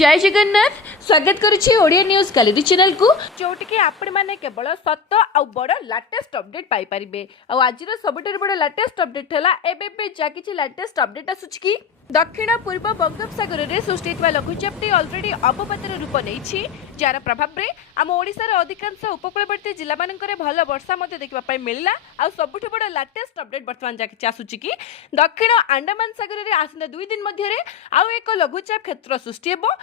जय जगन्नाथ स्वागत करुछि Odia news gallery channel को जोटी कि आपण माने केवल सत आ बड़ लेटेस्ट अपडेट पाई परिबे। आ आज सबुठार बड़ लेटेस्ट अपडेट हला एबे जा किछि लेटेस्ट अपडेट आसुछि कि दक्षिण पूर्व बंगोपसागर में सृष्टि लघुचापटी अलरेडी अवपातर रूप नहीं जार प्रभाव में आम ओडिशार अधिकांश उपकूलवर्ती जिला मानकरे भल वर्षा देखा मिलला। आ सबुठ बड़ लेटेस्ट अपडेट बर्तमान जाके आसुछि कि दक्षिण अंडमान सागर में आसंता 2 दिन मध्य आउ एक लघुचाप क्षेत्र सृष्टि हेबो।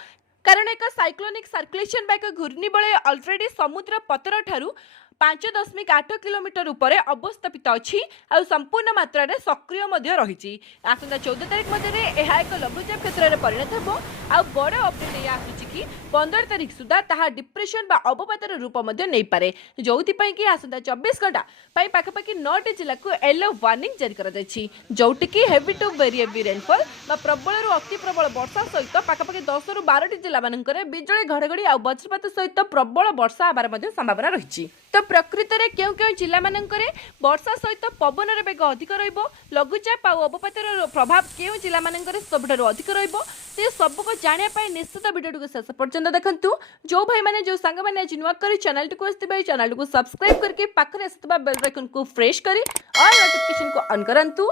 कारण एक साइक्लोनिक सर्कुलेशन बा एक घूर्णिबलय अलरेडी समुद्र पतर ठारू 5.8 किलोमीटर ऊपर अवस्थापित अच्छी आ संपूर्ण मात्रा रे सक्रिय रही। आसंता 14 तारीख मध्य एक लघुचाप क्षेत्र में परिणत हो। आ बड़ अपडेट यह आसूची कि 15 तारीख सुधा ताहा डिप्रेशन बा अवपातर रूप नहीं पारे, जो कि आसंता 24 घंटा पाखापाखि 9 जिला को येलो वार्निंग जारी कर जोटि heavy to very heavy rainfall बा प्रबल रु अति प्रबल वर्षा सहित पाखापाखि 10 रु 12 जिला मानकरे बिजली घड़घड़ी आ वज्रपात सहित प्रबल वर्षा आबार संभावना रही। तो प्रकृत में क्यों क्यों जिला मानकरे वर्षा सहित पवन वेग अधिक रहिबो, लघुचाप और अवपातर प्रभाव क्यों जिला मानकरे सबुठारु अधिक रहिबो, से सबको जानिया पाए निश्चित वीडियो को शेष पर्यंत देखंतु। जो भाई माने जो सांग माने आज नुआ करी चैनल को आस्ते चैनल को सब्सक्राइब करके पाखरे आसुवा बेल आइकन को प्रेस करी और नोटिफिकेशन को ऑन करंतु।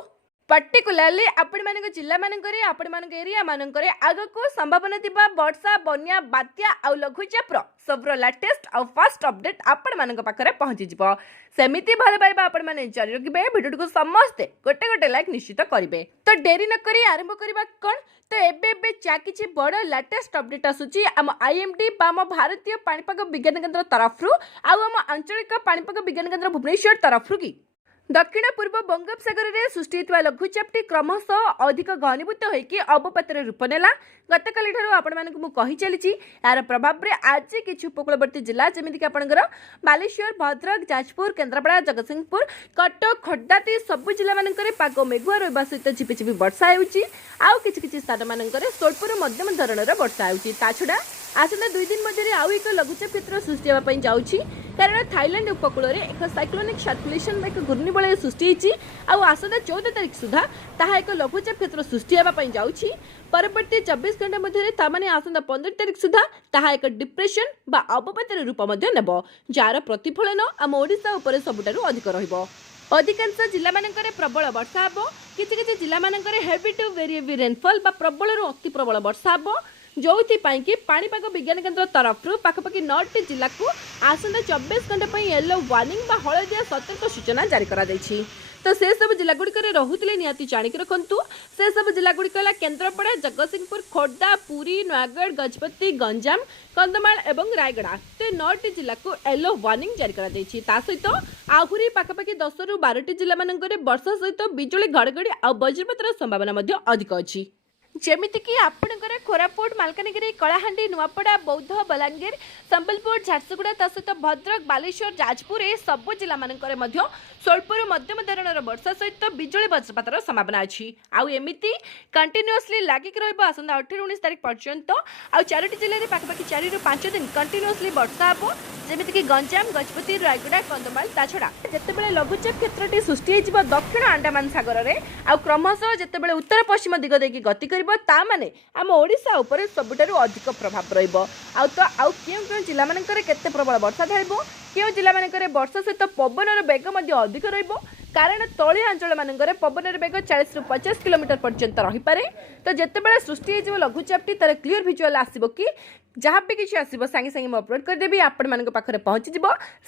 पर्टिकुलरली आपण मानक जिला मानकरे आपण मानक एरिया मानकरे आगो को संभावना थिबा वर्षा बन्या बात्या आ लघुचापर सबरो लेटेस्ट आ फास्ट अपडेट आपण मानक पाखरे पहुंची जिवो। सेमिति भल पाइबा आपण माने जारी रखिबे, वीडियो को समस्ते गोटे गोटे लाइक निश्चित करिवे। तो डेरी न करी आरंभ करबा कोन। तो एबे जा किछि बड़ लेटेस्ट अपडेट आसुची आम आईएमडी बा आम भारतीय पाणीपाग विज्ञान केंद्र तरफरु आ आम आंचलिक पाणीपाग विज्ञान केंद्र भुवनेश्वर तरफरु कि दक्षिण पूर्व बंगोपसागर में सृष्टि लघुचापटी क्रमशः अधिक घनीभूत होकर अवपातर रूप नेला। गतकाली आपण चली यार प्रभाव में आज किसी उपकूलवर्ती जिला जमीक आपंकर बालेश्वर, भद्रक, जाजपुर, केन्द्रापड़ा, जगतसिंहपुर, कटक, खोर्धा सबु जिला मानक पाग मेघुआ रहा सहित झिपिझिपि वर्षा होती स्थान मानक स्वल्परू मध्यम धरणर वर्षा होता छड़ा आसंता 2 दिन मध्य आउ एक लघुचाप क्षेत्र सृष्टि होगापी जाऊँगी। कारण थाईलैंड उपकूल में एक साइक्लोनिक सर्कुलेशन एक घूर्णिबलय सृष्टि होती। आसंता 14 तारीख सुधा ताहा एक लघुचाप क्षेत्र सृष्टि होगापी जाऊँगी। परवर्ती 24 घंटा मध्य तामाने आसंता 15 तारीख सुधा ताहा एक डिप्रेशन बा अवपातर रूप नेब, जार प्रतिफलन आम ओडिशा उपर सबुठारु अधिक रहिबो। अधिकांश जिला मानकरे प्रबल वर्षा हेबो, किछि जिला मानकरे heavy to very heavy rainfall बा प्रबल रु अति प्रबल वर्षा हेबो, जो कि पाणीपाग विज्ञान केंद्र तरफ पाखापाखि 9 जिला को आसंता 24 घंटा येलो वार्निंग बा हलदिया सतर्क सूचना जारी करा दैछि। तो से सब जिला गुड़िक रोते निहाती जाणिक रखु। से सब जिला गुड़िक केन्द्रापड़ा, जगतसिंहपुर, खोर्धा, पुरी, नयागढ़, गजपति, गंजाम, कंधमाल एवं रायगड़ा। तो 9 जिला को येलो वार्निंग जारी करा दैछि। ता सहित आहुरी पाखापाखि 10 रु 12 जिला मानकरे वर्षा सहित बिजुली घड़घड़ी आ वज्रपातर संभावना अधिक अच्छी। जेमितिक आपणकर कोरापुट, मालकानगिरी, कलाहांडी, नुआपड़ा, बौद्ध, बलांगीर, संबलपुर, झारसुगुड़ा सहित भद्रक, बालेश्वर, जाजपुर ए सब जिला मानकरे स्वल्परू मध्यम धरणर वर्षा सहित बिजुली वज्रपातर संभावना अच्छी। आउ एमिति कंटिन्यूअसली लागिक रहिबो आसंता 18-19 तारीख पर्यंत। आ 4टी जिले में पाखापाखि 4 रु 5 दिन कंटिन्यूअसली वर्षा हेबो, जेमितिक गंजाम, गजपति, रायगड़ा, कंधमाल। ता छड़ा जेतेबेले लघुचाप क्षेत्रटी सृष्टि होइजिबो दक्षिण अंडमान सागर रे आ क्रमशः जेतेबेले उत्तर पश्चिम दिग देकी गति करिबो, ता माने आम ओडिशा उपर सबुठारु अधिक प्रभाव रहिबो। आ तो आउ केउ जिला मानकरे केते प्रबल वर्षा ढालिबो, केउ जिला मानकरे वर्षा सहित पवनर बेग अधिक रहिबो। कारण तलिया अंचल मानकरे पवनर बेग 40 रु 50 किलोमीटर पर्यंत रही पारे। तो जेतेबेले सृष्टि हो लघुचापटी तार क्लियर विजुअल आसीबो कि जहाँ भी किसी आसो सांगे सांगे मैं अपलोड करदेवी आपण मान पाखे पहुँची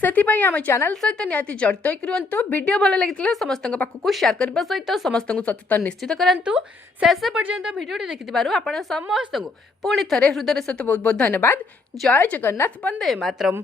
से आम चैनल सहित निहाती जड़ित होकर रुहतु। वीडियो भल लगी समस्त पाखक शेयर करने सहित समस्त सचेतन निश्चित करातु। शेष पर्यंत वीडियो देखि आपण समस्त पुणी थे हृदय सहित बहुत बहुत धन्यवाद। जय जगन्नाथ, वंदे मातरम।